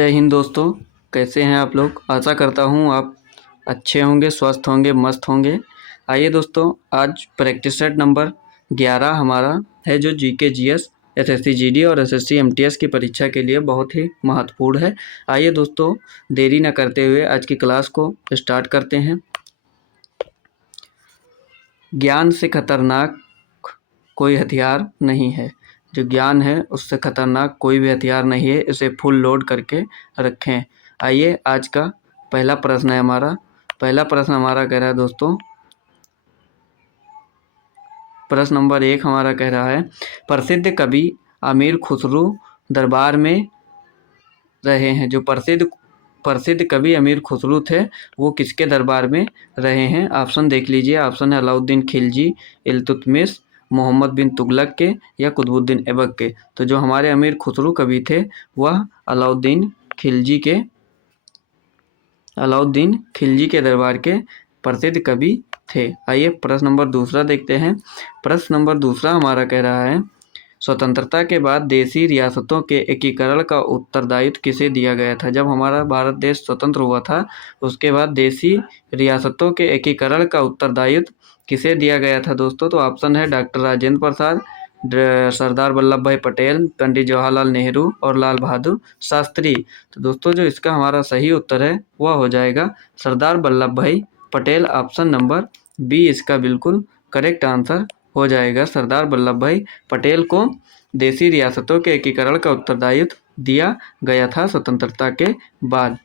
जय हिंद दोस्तों, कैसे हैं आप लोग। आशा करता हूँ आप अच्छे होंगे, स्वस्थ होंगे, मस्त होंगे। आइए दोस्तों, आज प्रैक्टिस सेट नंबर 11 हमारा है, जो जीके जीएस एसएससी जीडी और एसएससी एमटीएस की परीक्षा के लिए बहुत ही महत्वपूर्ण है। आइए दोस्तों, देरी न करते हुए आज की क्लास को स्टार्ट करते हैं। ज्ञान से खतरनाक कोई हथियार नहीं है। जो ज्ञान है उससे खतरनाक कोई भी हथियार नहीं है, इसे फुल लोड करके रखें। आइए, आज का पहला प्रश्न है हमारा। पहला प्रश्न हमारा कह रहा है दोस्तों, प्रश्न नंबर 1 हमारा कह रहा है, प्रसिद्ध कवि अमीर खुसरो दरबार में रहे हैं। जो प्रसिद्ध कवि अमीर खुसरो थे, वो किसके दरबार में रहे हैं। ऑप्शन देख लीजिए। ऑप्शन है अलाउद्दीन खिलजी, इल्तुतमिश, मोहम्मद बिन तुगलक के या कुतुबुद्दीन ऐबक के। तो जो हमारे अमीर खुसरो कवि थे वह अलाउद्दीन खिलजी के दरबार के प्रसिद्ध कवि थे। आइए प्रश्न नंबर दूसरा देखते हैं। प्रश्न नंबर दूसरा हमारा कह रहा है, स्वतंत्रता के बाद देशी रियासतों के एकीकरण का उत्तरदायित्व किसे दिया गया था। जब हमारा भारत देश स्वतंत्र हुआ था, उसके बाद देशी रियासतों के एकीकरण का उत्तरदायित्व किसे दिया गया था दोस्तों। तो ऑप्शन है डॉक्टर राजेंद्र प्रसाद, सरदार वल्लभ भाई पटेल, पंडित जवाहरलाल नेहरू और लाल बहादुर शास्त्री। तो दोस्तों, जो इसका हमारा सही उत्तर है वह हो जाएगा सरदार वल्लभ भाई पटेल। ऑप्शन नंबर बी इसका बिल्कुल करेक्ट आंसर हो जाएगा। सरदार वल्लभ भाई पटेल को देशी रियासतों के एकीकरण का उत्तरदायित्व दिया गया था स्वतंत्रता के बाद।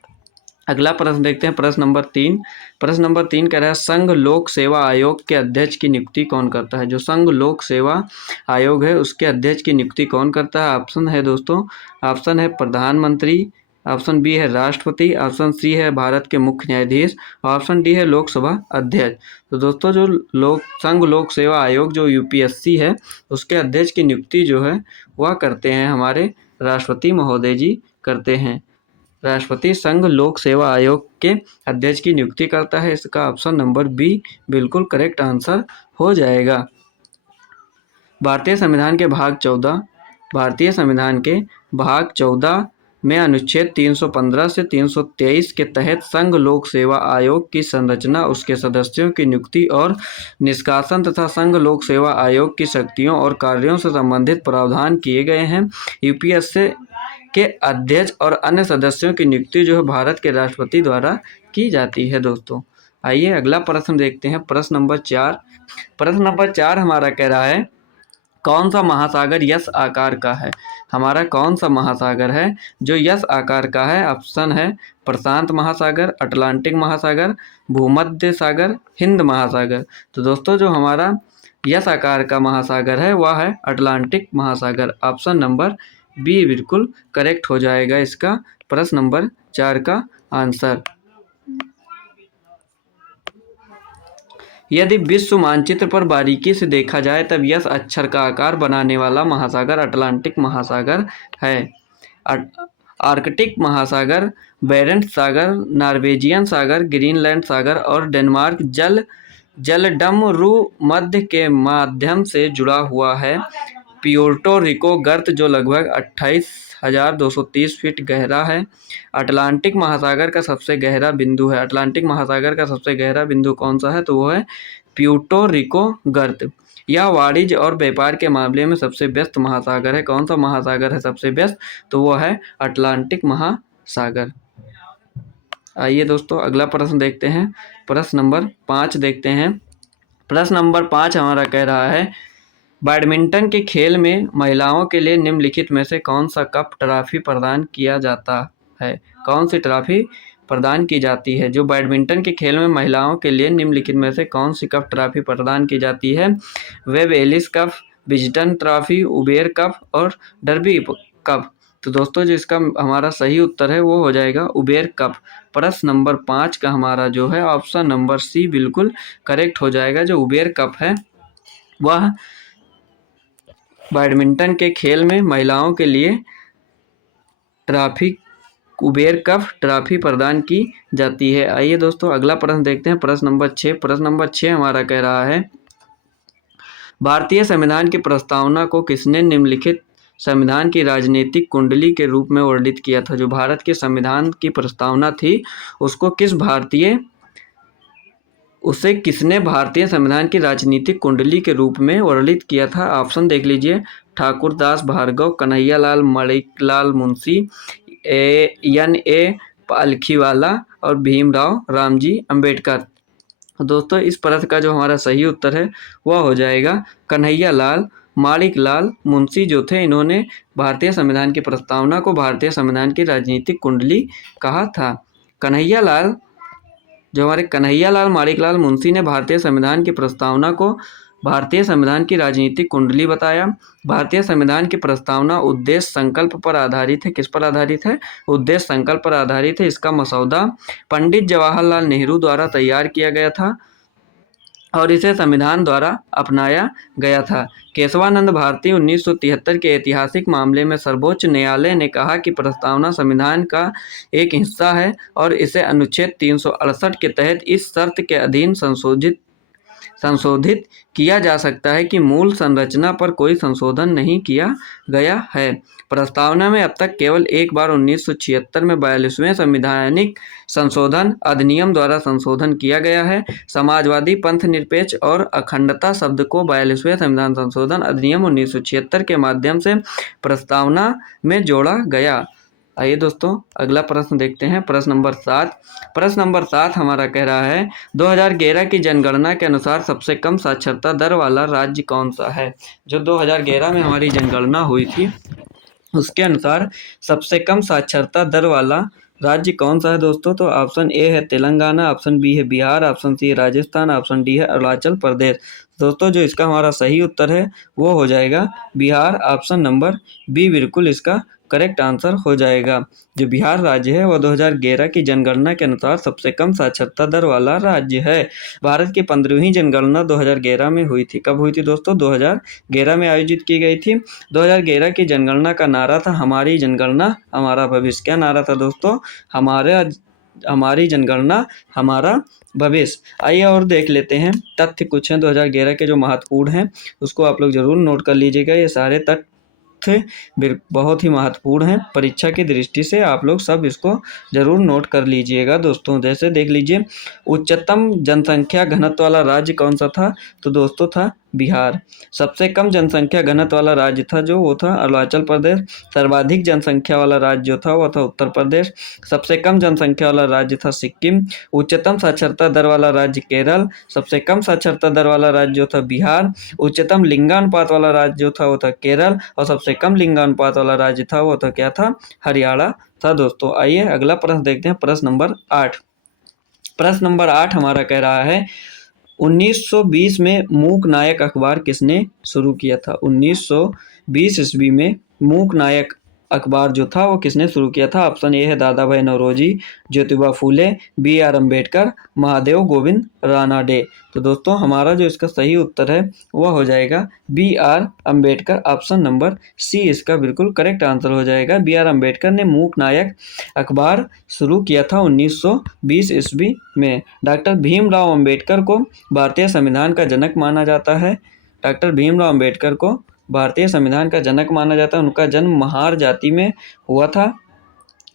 अगला प्रश्न देखते हैं, प्रश्न नंबर 3। प्रश्न नंबर 3 कह रहा है, संघ लोक सेवा आयोग के अध्यक्ष की नियुक्ति कौन करता है। जो संघ लोक सेवा आयोग है उसके अध्यक्ष की नियुक्ति कौन करता है। ऑप्शन है दोस्तों, ऑप्शन है प्रधानमंत्री, ऑप्शन बी है राष्ट्रपति, ऑप्शन सी है भारत के मुख्य न्यायाधीश, ऑप्शन डी है लोकसभा अध्यक्ष। तो दोस्तों, जो संघ लोक सेवा आयोग जो यूपीएससी है उसके अध्यक्ष की नियुक्ति जो है वह करते हैं हमारे राष्ट्रपति महोदय जी करते हैं। राष्ट्रपति संघ लोक सेवा आयोग के अध्यक्ष की नियुक्ति करता है। इसका ऑप्शन नंबर बी बिल्कुल करेक्ट आंसर हो जाएगा। भारतीय संविधान के भाग 14 में अनुच्छेद 315 से 323 के तहत संघ लोक सेवा आयोग की संरचना, उसके सदस्यों की नियुक्ति और निष्कासन तथा संघ लोक सेवा आयोग की शक्तियों और कार्यों से संबंधित प्रावधान किए गए हैं। यूपीएससी के अध्यक्ष और अन्य सदस्यों की नियुक्ति जो है भारत के राष्ट्रपति द्वारा की जाती है दोस्तों। आइए अगला प्रश्न देखते हैं, प्रश्न नंबर 4। प्रश्न नंबर 4 हमारा कह रहा है, कौन सा महासागर यस आकार का है। हमारा कौन सा महासागर है जो यस आकार का है। ऑप्शन है प्रशांत महासागर, अटलांटिक महासागर, भूमध्य सागर, हिंद महासागर। तो दोस्तों, जो हमारा यस आकार का महासागर है वह है अटलांटिक महासागर। ऑप्शन नंबर बी बिल्कुल करेक्ट हो जाएगा इसका प्रश्न नंबर 4 का आंसर। यदि विश्व मानचित्र पर बारीकी से देखा जाए तब यस अक्षर का आकार बनाने वाला महासागर अटलांटिक महासागर है। आर्कटिक महासागर, बेरेंट्स सागर, नॉर्वेजियन सागर, ग्रीनलैंड सागर और डेनमार्क जलडमरू मध्य के माध्यम से जुड़ा हुआ है। प्यूर्टो रिको गर्त जो लगभग 28,230 फीट गहरा है। अटलांटिक महासागर का सबसे गहरा बिंदु है। अटलांटिक महासागर का सबसे गहरा बिंदु कौन सा है, तो वो है प्यूर्टो रिको गर्त। यह वाणिज्य और व्यापार के मामले में सबसे व्यस्त महासागर है। कौन सा महासागर है सबसे व्यस्त, तो वो है अटलांटिक महासागर। आइए दोस्तों अगला प्रश्न देखते हैं, प्रश्न नंबर 5 देखते हैं। प्रश्न नंबर 5 हमारा कह रहा है, बैडमिंटन के खेल में महिलाओं के लिए निम्नलिखित में से कौन सा कप ट्रॉफी प्रदान किया जाता है। कौन सी ट्रॉफी प्रदान की जाती है। जो बैडमिंटन के खेल में महिलाओं के लिए निम्नलिखित में से कौन सी कप ट्रॉफी प्रदान की जाती है। Webb Ellis cup, Wisden trophy, Uber cup और डर्बी कप। तो दोस्तों, जो इसका हमारा सही उत्तर है वो हो जाएगा उबेर कप। प्रश्न नंबर 5 का हमारा जो है ऑप्शन नंबर सी बिल्कुल करेक्ट हो जाएगा। जो उबेर कप है वह बैडमिंटन के खेल में महिलाओं के लिए उबेर कप ट्रॉफी प्रदान की जाती है। आइए दोस्तों अगला प्रश्न देखते हैं, प्रश्न नंबर 6। प्रश्न नंबर 6 हमारा कह रहा है, भारतीय संविधान की प्रस्तावना को किसने निम्नलिखित संविधान की राजनीतिक कुंडली के रूप में वर्णित किया था। जो भारत के संविधान की प्रस्तावना थी उसको उसे किसने भारतीय संविधान की राजनीतिक कुंडली के रूप में वर्णित किया था? ऑप्शन देख लीजिए, ठाकुरदास भार्गव, कन्हैयालाल मणिलाल मुंशी, N.A. पालखीवाला और भीमराव रामजी अंबेडकर। दोस्तों इस प्रश्न का जो हमारा सही उत्तर है वह हो जाएगा कन्हैयालाल माणिकलाल मुंशी जो थे, इन्होंने भारतीय संविधान की प्रस्तावना को भारतीय संविधान की राजनीतिक कुंडली कहा था। कन्हैयालाल माणिकलाल मुंशी ने भारतीय संविधान की प्रस्तावना को भारतीय संविधान की राजनीतिक कुंडली बताया। भारतीय संविधान की प्रस्तावना उद्देश्य संकल्प पर आधारित है। किस पर आधारित है? उद्देश्य संकल्प पर आधारित है। इसका मसौदा पंडित जवाहरलाल नेहरू द्वारा तैयार किया गया था और इसे संविधान द्वारा अपनाया गया था। केशवानंद भारती 1973 के ऐतिहासिक मामले में सर्वोच्च न्यायालय ने कहा कि प्रस्तावना संविधान का एक हिस्सा है और इसे अनुच्छेद 368 के तहत इस शर्त के अधीन संशोधित किया जा सकता है कि मूल संरचना पर कोई संशोधन नहीं किया गया है। प्रस्तावना में अब तक केवल एक बार 1976 में 42वें संवैधानिक संशोधन अधिनियम द्वारा संशोधन किया गया है। समाजवादी, पंथ निरपेक्ष और अखंडता शब्द को 42वें संविधान संशोधन अधिनियम 1976 के माध्यम से प्रस्तावना में जोड़ा गया। आइए दोस्तों अगला प्रश्न देखते हैं, प्रश्न नंबर 7। प्रश्न नंबर 7 हमारा कह रहा है 2011 की जनगणना के अनुसार सबसे कम साक्षरता दर वाला राज्य कौन सा है? जो 2011 में हमारी जनगणना हुई थी उसके अनुसार सबसे कम साक्षरता दर वाला राज्य कौन सा है दोस्तों? तो ऑप्शन ए है तेलंगाना, ऑप्शन बी है बिहार, ऑप्शन सी है राजस्थान, ऑप्शन डी है अरुणाचल प्रदेश। दोस्तों जो इसका हमारा सही उत्तर है वो हो जाएगा बिहार। ऑप्शन नंबर बी बिल्कुल इसका करेक्ट आंसर हो जाएगा। जो बिहार राज्य है वह 2011 की जनगणना के अनुसार सबसे कम साक्षरता दर वाला राज्य है। भारत की 15वीं जनगणना 2011 में हुई थी। कब हुई थी दोस्तों? 2011 में आयोजित की गई थी। 2011 की जनगणना का नारा था हमारी जनगणना हमारा भविष्य। क्या नारा था दोस्तों? हमारी जनगणना हमारा भविष्य। आइए और देख लेते हैं तथ्य कुछ हैं 2011 के जो महत्वपूर्ण हैं उसको आप लोग जरूर नोट कर लीजिएगा। ये सारे तथ्य बहुत ही महत्वपूर्ण है, परीक्षा की दृष्टि से आप लोग सब इसको जरूर नोट कर लीजिएगा दोस्तों। जैसे देख लीजिए उच्चतम जनसंख्या घनत्व वाला राज्य कौन सा था? तो दोस्तों था बिहार। सबसे कम जनसंख्या घनत्व वाला राज्य था जो वो था अरुणाचल प्रदेश। सर्वाधिक जनसंख्या वाला राज्य जो था वो था उत्तर प्रदेश। सबसे कम जनसंख्या वाला राज्य था सिक्किम। उच्चतम साक्षरता दर वाला राज्य केरल। सबसे कम साक्षरता दर वाला राज्य जो था बिहार। उच्चतम लिंगानुपात वाला राज्य जो था वो था केरल और सबसे कम लिंगानुपात वाला राज्य था वो था क्या था? हरियाणा था दोस्तों। आइए अगला प्रश्न देखते हैं, प्रश्न नंबर 8। प्रश्न नंबर 8 हमारा कह रहा है 1920 में मूक नायक अखबार किसने शुरू किया था? 1920 ईस्वी में मूक नायक अखबार जो था वो किसने शुरू किया था? ऑप्शन ए है दादा भाई नौरोजी, ज्योतिबा फूले, B.R. अम्बेडकर, महादेव गोविंद रानाडे। तो दोस्तों हमारा जो इसका सही उत्तर है वह हो जाएगा B.R. Ambedkar. Option number C इसका बिल्कुल करेक्ट आंसर हो जाएगा। B.R. अम्बेडकर ने मूक नायक अखबार शुरू किया था 1920 ईस्वी में। डॉक्टर भीमराव अम्बेडकर को भारतीय संविधान का जनक माना जाता है। डॉक्टर भीमराव अम्बेडकर को भारतीय संविधान का जनक माना जाता है। उनका जन्म महार जाति में हुआ था।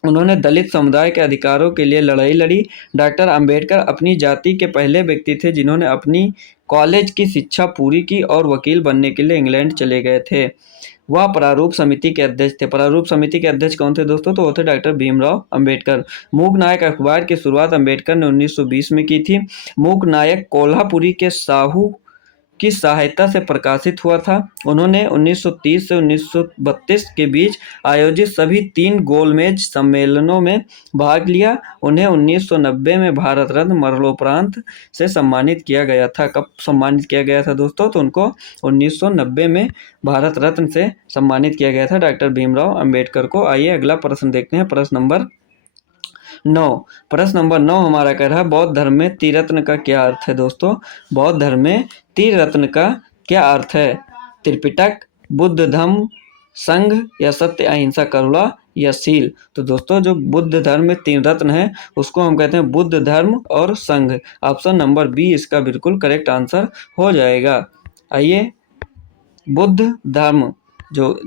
उन्होंने दलित समुदाय के अधिकारों के लिए लड़ाई लड़ी। डॉक्टर अंबेडकर अपनी जाति के पहले व्यक्ति थे जिन्होंने अपनी कॉलेज की शिक्षा पूरी की और वकील बनने के लिए इंग्लैंड चले गए थे। वह प्रारूप समिति के अध्यक्ष थे। प्रारूप समिति के अध्यक्ष कौन थे दोस्तों? तो वो थे डॉक्टर भीमराव अंबेडकर। मूक नायक अखबार की शुरुआत अंबेडकर ने 1920 में की थी। मूक नायक कोल्हापुरी के साहू की सहायता से प्रकाशित हुआ था। उन्होंने 1930 से 1932 के बीच आयोजित सभी 3 गोलमेज सम्मेलनों में भाग लिया। उन्हें 1990 में भारत रत्न मरणोपरांत से सम्मानित किया गया था। कब सम्मानित किया गया था दोस्तों? तो उनको 1990 में भारत रत्न से सम्मानित किया गया था डॉक्टर भीमराव अंबेडकर को। आइए अगला प्रश्न देखते हैं, प्रश्न नंबर 9। प्रश्न नंबर 9 हमारा कह रहा है बौद्ध धर्म में त्रिरत्न का क्या अर्थ है दोस्तों? बौद्ध धर्म में त्रिरत्न का क्या अर्थ है? त्रिपिटक, बुद्ध धम्म संघ या सत्य अहिंसा करुणा या शील। तो दोस्तों जो बुद्ध धर्म में 3 रत्न है उसको हम कहते हैं बुद्ध धर्म और संघ। ऑप्शन नंबर बी इसका बिल्कुल करेक्ट आंसर हो जाएगा। आइए बुद्ध धर्म जो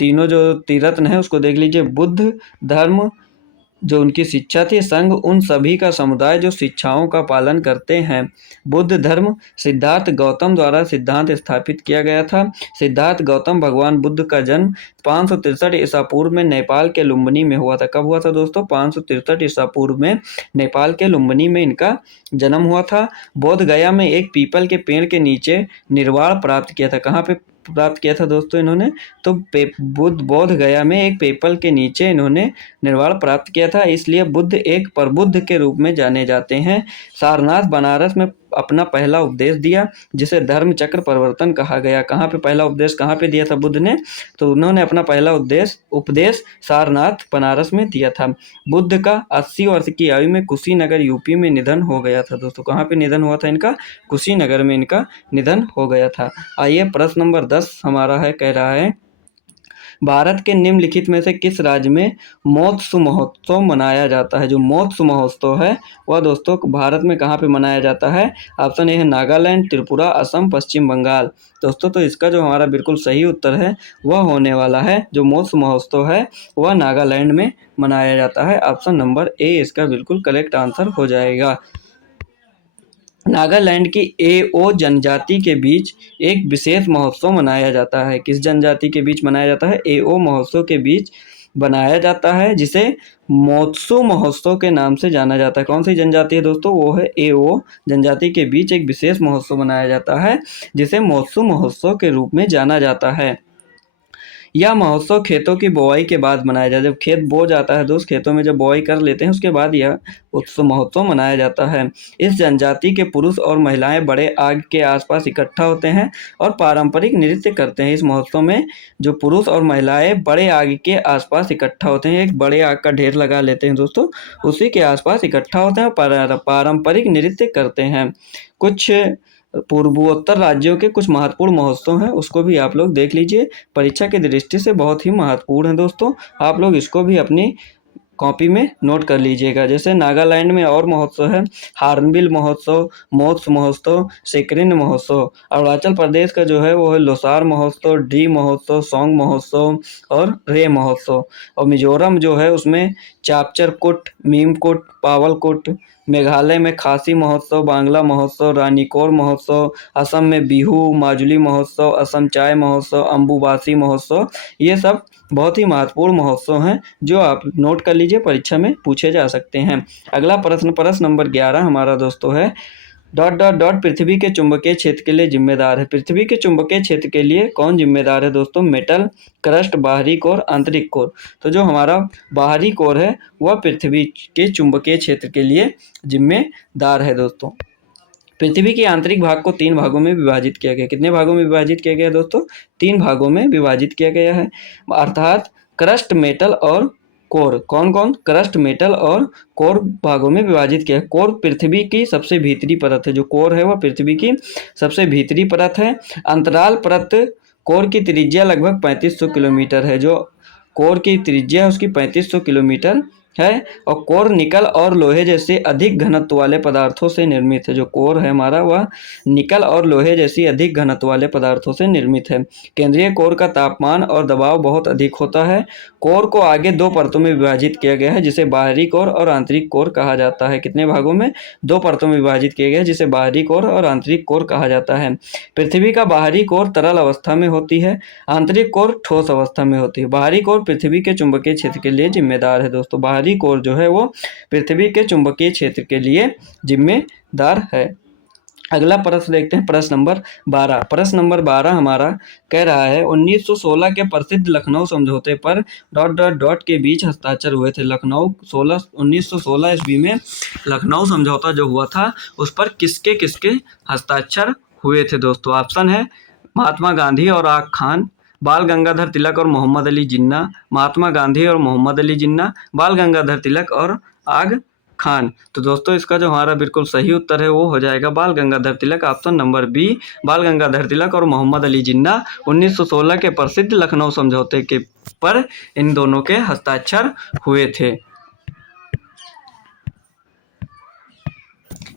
तीनों जो त्रिरत्न है उसको देख लीजिए। बुद्ध धर्म जो उनकी शिक्षा थी, संघ उन सभी का समुदाय जो शिक्षाओं का पालन करते हैं। बुद्ध धर्म सिद्धार्थ गौतम द्वारा सिद्धांत स्थापित किया गया था। सिद्धार्थ गौतम भगवान बुद्ध का जन्म 563 ईसा पूर्व में नेपाल के लुम्बिनी में हुआ था। कब हुआ था दोस्तों? 563 ईसा पूर्व में नेपाल के लुम्बिनी में इनका जन्म हुआ था। बोध गया में एक पीपल के पेड़ के नीचे निर्वाण प्राप्त किया था। कहाँ पे प्राप्त किया था दोस्तों इन्होंने? तो बुद्ध बोध गया में एक पीपल के नीचे इन्होंने निर्वाण प्राप्त किया था, इसलिए बुद्ध एक प्रबुद्ध के रूप में जाने जाते हैं। सारनाथ बनारस में अपना पहला उपदेश दिया, जिसे धर्म चक्र परिवर्तन कहा गया। कहाँ पे पहला उपदेश कहाँ पे दिया था बुद्ध ने? तो उन्होंने अपना पहला उपदेश सारनाथ बनारस में दिया था। बुद्ध का 80 वर्ष की आयु में कुशीनगर यूपी में निधन हो गया था दोस्तों। कहाँ पे निधन हुआ था इनका? कुशीनगर में इनका निधन हो गया था। आइए प्रश्न नंबर 10 हमारा है, कह रहा है भारत के निम्नलिखित में से किस राज्य में महोत्सव महोत्सव मनाया जाता है? जो महोत्सव महोत्सव है वह दोस्तों भारत में कहाँ पे मनाया जाता है? ऑप्शन ए है नागालैंड, त्रिपुरा, असम, पश्चिम बंगाल। दोस्तों तो इसका जो हमारा बिल्कुल सही उत्तर है वह होने वाला है, जो महोत्सव महोत्सव है वह नागालैंड में मनाया जाता है। ऑप्शन नंबर ए इसका बिल्कुल करेक्ट आंसर हो जाएगा। नागालैंड की एओ जनजाति के बीच एक विशेष महोत्सव मनाया जाता है। किस जनजाति के बीच मनाया जाता है? एओ महोत्सव के बीच बनाया जाता है, जिसे मोत्सु महोत्सव के नाम से जाना जाता है। कौन सी जनजाति है दोस्तों? वो है एओ जनजाति के बीच एक विशेष महोत्सव मनाया जाता है, जिसे मोत्सु महोत्सव के रूप में जाना जाता है। यह महोत्सव खेतों की बुआई के बाद मनाया जाता है। जब खेत बो जाता है दोस्त, खेतों में जब बुआई कर लेते हैं उसके बाद यह उत्सव महोत्सव मनाया जाता है। इस जनजाति के पुरुष और महिलाएं बड़े आग के आसपास इकट्ठा होते हैं और पारंपरिक नृत्य करते हैं। इस महोत्सव में जो पुरुष और महिलाएं बड़े आग के आसपास इकट्ठा होते हैं, एक बड़े आग का ढेर लगा लेते हैं दोस्तों, उसी के आसपास इकट्ठा होते हैं और पारंपरिक नृत्य करते हैं। कुछ पूर्वोत्तर राज्यों के कुछ महत्वपूर्ण महोत्सव हैं, उसको भी आप लोग देख लीजिए, परीक्षा की दृष्टि से बहुत ही महत्वपूर्ण है दोस्तों। आप लोग इसको भी अपनी कॉपी में नोट कर लीजिएगा। जैसे नागालैंड में और महोत्सव है, हार्नबिल महोत्सव, मोत्स महोत्सव, सेक्रिन महोत्सव। अरुणाचल प्रदेश का जो है वो है लोसार महोत्सव, डी महोत्सव, सोंग महोत्सव और रे महोत्सव। और मिजोरम जो है उसमें चापचरकुट, मीमकुट, पावलकुट। मेघालय में खासी महोत्सव, बांग्ला महोत्सव, रानीकोर महोत्सव। असम में बिहू, माजुली महोत्सव, असम चाय महोत्सव, अम्बुबासी महोत्सव। ये सब बहुत ही महत्वपूर्ण महोत्सव हैं जो आप नोट कर लीजिए, परीक्षा में पूछे जा सकते हैं। अगला प्रश्न नंबर 11 हमारा दोस्तों है डॉट डॉट डॉट पृथ्वी के चुंबकीय क्षेत्र के लिए जिम्मेदार है। पृथ्वी के चुंबकीय क्षेत्र के लिए कौन जिम्मेदार है दोस्तों? मेटल, क्रस्ट, बाहरी कोर, आंतरिक कोर। तो जो हमारा बाहरी कोर है वह पृथ्वी के चुंबकीय क्षेत्र के लिए जिम्मेदार है दोस्तों। पृथ्वी के आंतरिक भाग को 3 भागों में विभाजित किया गया। कितने भागों में विभाजित किया गया दोस्तों? 3 भागों में विभाजित किया गया है, अर्थात क्रस्ट, मेटल और कोर। कौन कौन? क्रस्ट, मेटल और कोर भागों में विभाजित किया है। कोर पृथ्वी की सबसे भीतरी परत है। जो कोर है वह पृथ्वी की सबसे भीतरी परत है। अंतराल परत कोर की त्रिज्या लगभग 3500 किलोमीटर है। जो कोर की त्रिज्या है उसकी 3500 किलोमीटर है। और कोर निकल और लोहे जैसे अधिक घनत्व वाले पदार्थों से निर्मित है। जो कोर है हमारा वह निकल और लोहे जैसी अधिक घनत्व वाले पदार्थों से निर्मित है। केंद्रीय कोर का तापमान और दबाव बहुत अधिक होता है। कोर को आगे 2 परतों में विभाजित किया गया है, जिसे बाहरी कोर और आंतरिक कोर कहा जाता है। कितने भागों में? 2 परतों में विभाजित किया गया है, जिसे बाहरी कोर और आंतरिक कोर कहा जाता है। पृथ्वी का बाहरी कोर तरल अवस्था में होती है, आंतरिक कोर ठोस अवस्था में होती है। बाहरी कोर पृथ्वी के चुंबकीय क्षेत्र के लिए जिम्मेदार है दोस्तों। बाहरी कोर जो है वो पृथ्वी के चुंबकीय क्षेत्र के लिए जिम्मेदार है। अगला प्रश्न देखते हैं, प्रश्न नंबर 12। प्रश्न नंबर 12 हमारा कह रहा है 1916 के प्रसिद्ध लखनऊ समझौते पर डॉट डॉट डॉट के बीच हस्ताक्षर हुए थे। 1916 ईस्वी में लखनऊ समझौता जो हुआ था उस पर किसके किसके हस्ताक्षर हुए थे दोस्तों? ऑप्शन है महात्मा गांधी और आगा खान, बाल गंगाधर तिलक और मोहम्मद अली जिन्ना, महात्मा गांधी और मोहम्मद अली जिन्ना, बाल गंगाधर तिलक और आगा खान। तो दोस्तों इसका जो हमारा बिल्कुल सही उत्तर है वो हो जाएगा बाल Gangadhar Tilak. Option number B, बाल गंगाधर तिलक और मोहम्मद अली जिन्ना 1916 के प्रसिद्ध लखनऊ समझौते के पर इन दोनों के हस्ताक्षर हुए थे।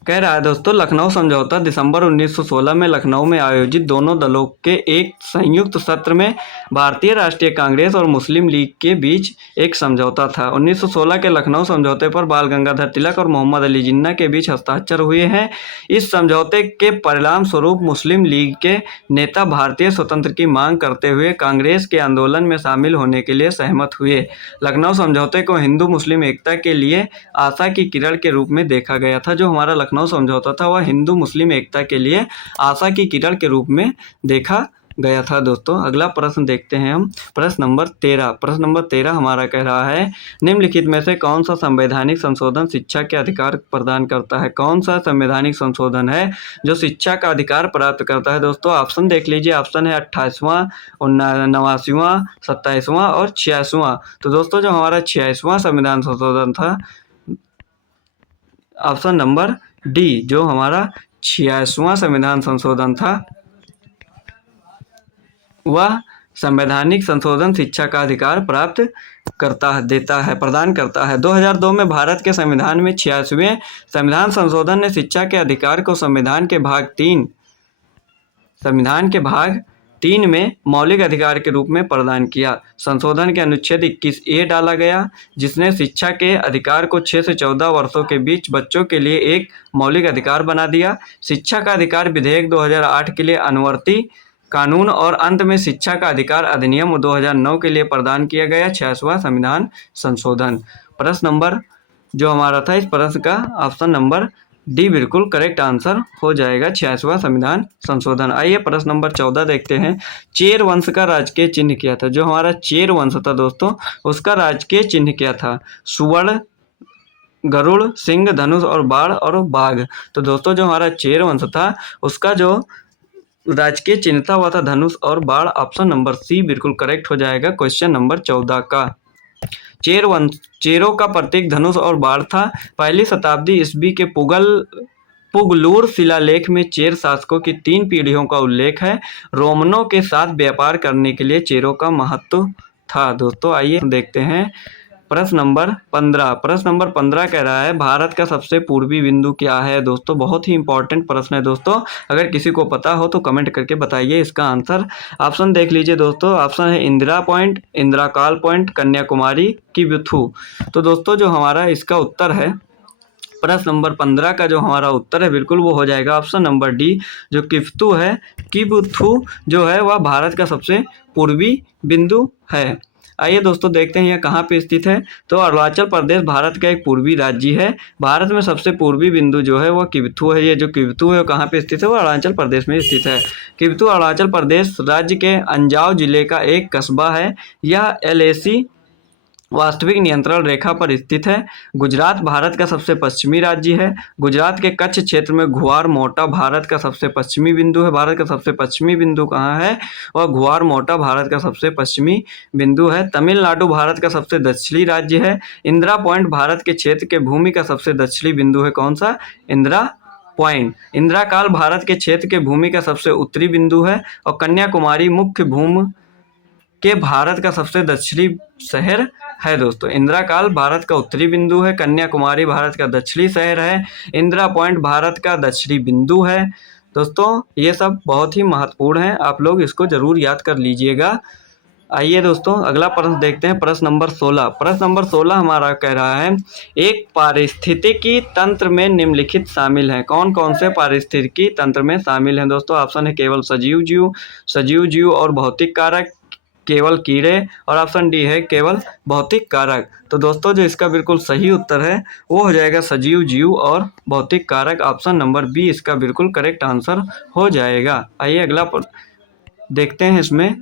कह रहा है दोस्तों, लखनऊ समझौता दिसंबर 1916 में लखनऊ में आयोजित दोनों दलों के एक संयुक्त सत्र में भारतीय राष्ट्रीय कांग्रेस और मुस्लिम लीग के बीच एक समझौता था। 1916 के लखनऊ समझौते पर बाल गंगाधर तिलक और मोहम्मद अली जिन्ना के बीच हस्ताक्षर हुए हैं। इस समझौते के परिणाम स्वरूप मुस्लिम लीग के नेता भारतीय स्वतंत्र की मांग करते हुए कांग्रेस के आंदोलन में शामिल होने के लिए सहमत हुए। लखनऊ समझौते को हिंदू मुस्लिम एकता के लिए आशा की किरण के रूप में देखा गया था। जो हमारा लखनऊ समझौता था वह हिंदू मुस्लिम एकता के लिए आशा की किरण के रूप में देखा गया था। दोस्तों अगला प्रश्न देखते हैं हम, प्रश्न नंबर 13। प्रश्न नंबर 13 हमारा कह रहा है, निम्नलिखित में से कौन सा संवैधानिक संशोधन शिक्षा के अधिकार प्रदान करता है? कौन सा संवैधानिक संशोधन है जो शिक्षा का अधिकार प्राप्त करता है? दोस्तों ऑप्शन देख लीजिए, ऑप्शन है 28वां, 89वां, 27वां और 86वां। तो दोस्तों जो हमारा 86वां संविधान संशोधन था, ऑप्शन नंबर डी, जो हमारा 86वां संविधान संशोधन था वह संवैधानिक संशोधन शिक्षा का अधिकार प्राप्त प्रदान करता है। 2002 में भारत के संविधान में 86वें संविधान संशोधन ने शिक्षा के अधिकार को संविधान के भाग 3 में मौलिक अधिकार के रूप में प्रदान किया। संशोधन के अनुच्छेद 21A डाला गया, जिसने शिक्षा के अधिकार को 6 से 14 वर्षों के बीच बच्चों के लिए एक मौलिक अधिकार बना दिया। शिक्षा का अधिकार विधेयक 2008 के लिए अनुवर्ती कानून और अंत में शिक्षा का अधिकार अधिनियम 2009 के लिए प्रदान किया गया 86वां संविधान संशोधन। प्रश्न नंबर जो हमारा था इस प्रश्न का ऑप्शन नंबर डी बिल्कुल करेक्ट आंसर हो जाएगा, 86वां संविधान संशोधन। आइए प्रश्न नंबर 14 देखते हैं। चेर वंश का राजकीय चिन्ह क्या था? जो हमारा चेर वंश था दोस्तों, उसका राजकीय चिन्ह क्या था? सुवर्ण, गरुड़, सिंह, धनुष और बाण और बाघ। तो दोस्तों जो हमारा चेर वंश था उसका जो राजकीय चिन्ह था वह था धनुष और बाण। ऑप्शन नंबर सी बिल्कुल करेक्ट हो जाएगा क्वेश्चन नंबर 14 का। चेरों का प्रतीक धनुष और बाण था। पहली शताब्दी ईस्वी के पुगलूर शिलालेख में चेर शासकों की 3 पीढ़ियों का उल्लेख है। रोमनों के साथ व्यापार करने के लिए चेरों का महत्व था। दोस्तों आइए देखते हैं प्रश्न नंबर 15। प्रश्न नंबर 15 कह रहा है, भारत का सबसे पूर्वी बिंदु क्या है? दोस्तों बहुत ही इंपॉर्टेंट प्रश्न है दोस्तों, अगर किसी को पता हो तो कमेंट करके बताइए इसका आंसर। ऑप्शन देख लीजिए दोस्तों, ऑप्शन है इंदिरा पॉइंट, इंदिरा काल पॉइंट, कन्याकुमारी, किबुथु। तो दोस्तों जो हमारा इसका उत्तर है, प्रश्न नंबर 15 का जो हमारा उत्तर है बिल्कुल वो हो जाएगा ऑप्शन नंबर डी, जो किबुथु है। किबुथु जो है वह भारत का सबसे पूर्वी बिंदु है। आइए दोस्तों देखते हैं यह कहाँ पे स्थित है। तो अरुणाचल प्रदेश भारत का एक पूर्वी राज्य है। भारत में सबसे पूर्वी बिंदु जो है वह किबुथु है। ये जो किबुथु है वो कहाँ पे स्थित है? वो अरुणाचल प्रदेश में स्थित है। किबुथु अरुणाचल प्रदेश राज्य के अंजाव जिले का एक कस्बा है। यह LAC वास्तविक नियंत्रण रेखा पर स्थित है। गुजरात भारत का सबसे पश्चिमी राज्य है। गुजरात के कच्छ क्षेत्र में घुआर मोटा भारत का सबसे पश्चिमी बिंदु है। भारत का सबसे पश्चिमी बिंदु कहाँ है? और घुआर मोटा भारत का सबसे पश्चिमी बिंदु है। तमिलनाडु भारत का सबसे दक्षिणी राज्य है। इंदिरा पॉइंट भारत के क्षेत्र के भूमि का सबसे दक्षिणी बिंदु है। कौन सा? इंदिरा पॉइंट। इंदिरा काल भारत के क्षेत्र के भूमि का सबसे उत्तरी बिंदु है। और कन्याकुमारी मुख्य भूमि के भारत का सबसे दक्षिणी शहर है। दोस्तों इंदिरा काल भारत का उत्तरी बिंदु है, कन्याकुमारी भारत का दक्षिणी शहर है, इंदिरा पॉइंट भारत का दक्षिणी बिंदु है। दोस्तों ये सब बहुत ही महत्वपूर्ण है, आप लोग इसको जरूर याद कर लीजिएगा। आइए दोस्तों अगला प्रश्न देखते हैं, प्रश्न नंबर 16। प्रश्न नंबर 16 हमारा कह रहा है, एक पारिस्थितिकी तंत्र में निम्नलिखित शामिल हैं। कौन कौन से पारिस्थितिकी तंत्र में शामिल हैं? दोस्तों ऑप्शन है केवल सजीव जीव और भौतिक कारक, केवल कीड़े, और ऑप्शन डी है केवल भौतिक कारक। तो दोस्तों जो इसका बिल्कुल सही उत्तर है वो हो जाएगा सजीव जीव और भौतिक कारक। ऑप्शन नंबर बी इसका बिल्कुल करेक्ट आंसर हो जाएगा। आइए अगला देखते हैं। इसमें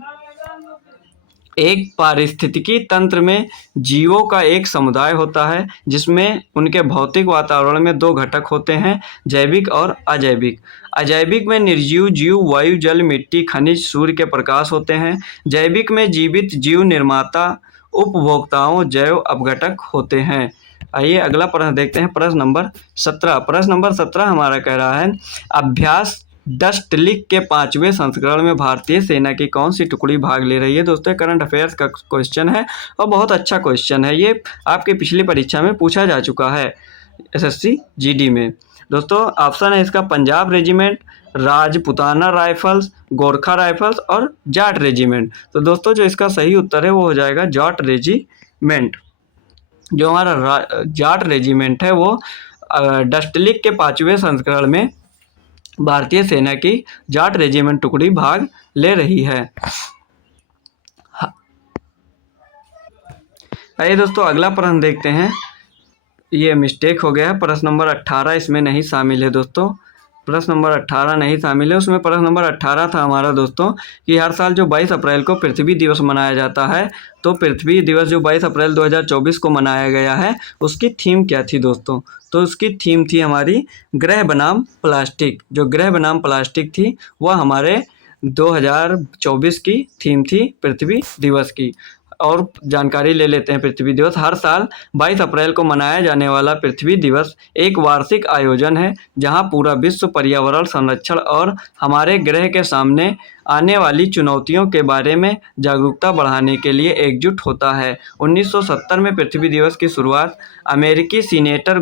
एक पारिस्थितिकी तंत्र में जीवों का एक समुदाय होता है जिसमें उनके भौतिक वातावरण में 2 घटक होते हैं, जैविक और अजैविक। अजैविक में निर्जीव जीव वायु, जल, मिट्टी, खनिज, सूर्य के प्रकाश होते हैं। जैविक में जीवित जीव, निर्माता, उपभोक्ताओं, जैव अपघटक होते हैं। आइए अगला प्रश्न देखते हैं, प्रश्न नंबर 17। प्रश्न नंबर 17 हमारा कह रहा है, अभ्यास डस्टलिक के 5वें संस्करण में भारतीय सेना की कौन सी टुकड़ी भाग ले रही है? दोस्तों करंट अफेयर्स का क्वेश्चन है और बहुत अच्छा क्वेश्चन है, ये आपके पिछली परीक्षा में पूछा जा चुका है SSC GD में। दोस्तों ऑप्शन है इसका Punjab regiment, Rajputana rifles, Gorkha rifles और जाट रेजिमेंट। तो दोस्तों जो इसका सही उत्तर है वो हो जाएगा जाट रेजिमेंट। जो हमारा जाट रेजिमेंट है वो डस्टलिक के 5वें संस्करण में भारतीय सेना की जाट रेजिमेंट टुकड़ी भाग ले रही है। आइए दोस्तों अगला प्रश्न देखते हैं। ये मिस्टेक हो गया है, प्रश्न नंबर 18 इसमें नहीं शामिल है दोस्तों। प्रश्न नंबर 18 नहीं शामिल है, उसमें प्रश्न नंबर 18 था हमारा दोस्तों कि हर साल जो 22 अप्रैल को पृथ्वी दिवस मनाया जाता है, तो पृथ्वी दिवस जो 22 अप्रैल 2024 को मनाया गया है उसकी थीम क्या थी दोस्तों? तो उसकी थीम थी हमारी ग्रह बनाम प्लास्टिक। जो ग्रह बनाम प्लास्टिक थी वह हमारे 2024 की थीम थी पृथ्वी दिवस की। और जानकारी ले लेते हैं पृथ्वी दिवस। हर साल 22 अप्रैल को मनाया जाने वाला पृथ्वी दिवस एक वार्षिक आयोजन है जहां पूरा विश्व पर्यावरण संरक्षण और हमारे ग्रह के सामने आने वाली चुनौतियों के बारे में जागरूकता बढ़ाने के लिए एकजुट होता है। 1970 में पृथ्वी दिवस की शुरुआत अमेरिकी सीनेटर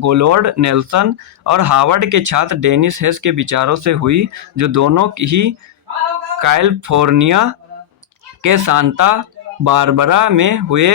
गोलोर्ड नेल्सन और हार्वर्ड के छात्र डेनिस हेस के विचारों से हुई, जो दोनों ही कैलिफोर्निया के सांता बारबरा में हुए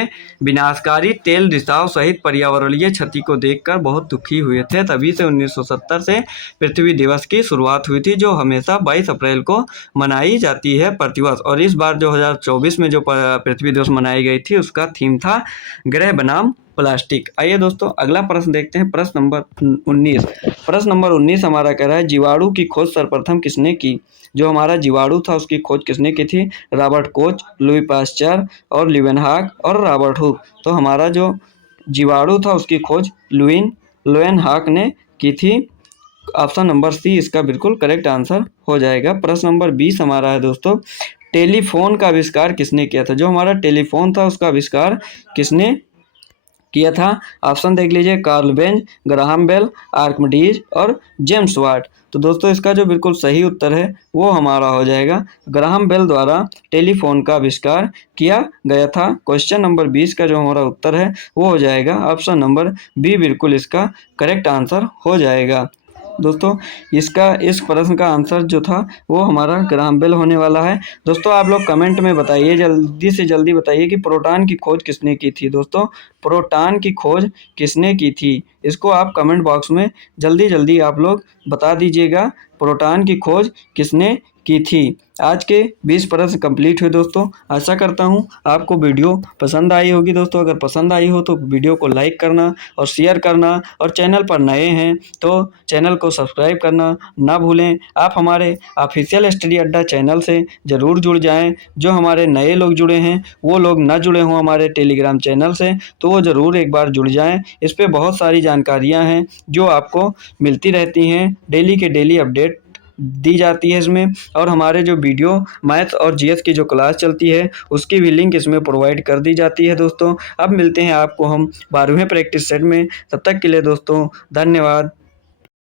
विनाशकारी तेल रिसाव सहित पर्यावरणीय क्षति को देखकर बहुत दुखी हुए थे। तभी से 1970 से पृथ्वी दिवस की शुरुआत हुई थी, जो हमेशा 22 अप्रैल को मनाई जाती है प्रतिवर्ष। और इस बार 2024 में जो पृथ्वी दिवस मनाई गई थी उसका थीम था ग्रह बनाम प्लास्टिक। आइए दोस्तों अगला प्रश्न देखते हैं, प्रश्न नंबर 19। प्रश्न नंबर 19 हमारा कह रहा है जीवाणु की खोज सर्वप्रथम किसने की? जो हमारा जीवाणु था उसकी खोज किसने की थी? रॉबर्ट कोच, लुई पास्चर और ल्यूवेनहॉक और रॉबर्ट हुक। तो हमारा जो जीवाणु था उसकी खोज ल्यूवेनहॉक ने की थी। ऑप्शन नंबर सी इसका बिल्कुल करेक्ट आंसर हो जाएगा। प्रश्न नंबर 20 हमारा है दोस्तों, टेलीफोन का आविष्कार किसने किया था? जो हमारा टेलीफोन था उसका आविष्कार किसने किया था? ऑप्शन देख लीजिए, Karl Benz, Graham Bell, Archimedes और जेम्स वाट। तो दोस्तों इसका जो बिल्कुल सही उत्तर है वो हमारा हो जाएगा ग्राहम बेल द्वारा टेलीफोन का आविष्कार किया गया था। क्वेश्चन नंबर 20 का जो हमारा उत्तर है वो हो जाएगा ऑप्शन नंबर बी, बिल्कुल इसका करेक्ट आंसर हो जाएगा। दोस्तों इस प्रश्न का आंसर जो था वो हमारा ग्राहम बेल होने वाला है। दोस्तों आप लोग कमेंट में बताइए, जल्दी से जल्दी बताइए कि प्रोटॉन की खोज किसने की थी? दोस्तों प्रोटॉन की खोज किसने की थी? इसको आप कमेंट बॉक्स में जल्दी जल्दी आप लोग बता दीजिएगा, प्रोटॉन की खोज किसने की थी। आज के 20 प्रश्न कंप्लीट हुए दोस्तों। आशा करता हूँ आपको वीडियो पसंद आई होगी दोस्तों। अगर पसंद आई हो तो वीडियो को लाइक करना और शेयर करना, और चैनल पर नए हैं तो चैनल को सब्सक्राइब करना ना भूलें। आप हमारे ऑफिशियल स्टडी अड्डा चैनल से ज़रूर जुड़ जाएं। जो हमारे नए लोग जुड़े हैं वो लोग ना जुड़े हों हमारे टेलीग्राम चैनल से, तो वो ज़रूर एक बार जुड़ जाएँ। इस पर बहुत सारी जानकारियाँ हैं जो आपको मिलती रहती हैं, डेली के डेली अपडेट दी जाती है इसमें। और हमारे जो वीडियो मैथ्स और जीएस की जो क्लास चलती है उसकी भी लिंक इसमें प्रोवाइड कर दी जाती है दोस्तों। अब मिलते हैं आपको हम 12वें प्रैक्टिस सेट में। तब तक के लिए दोस्तों धन्यवाद।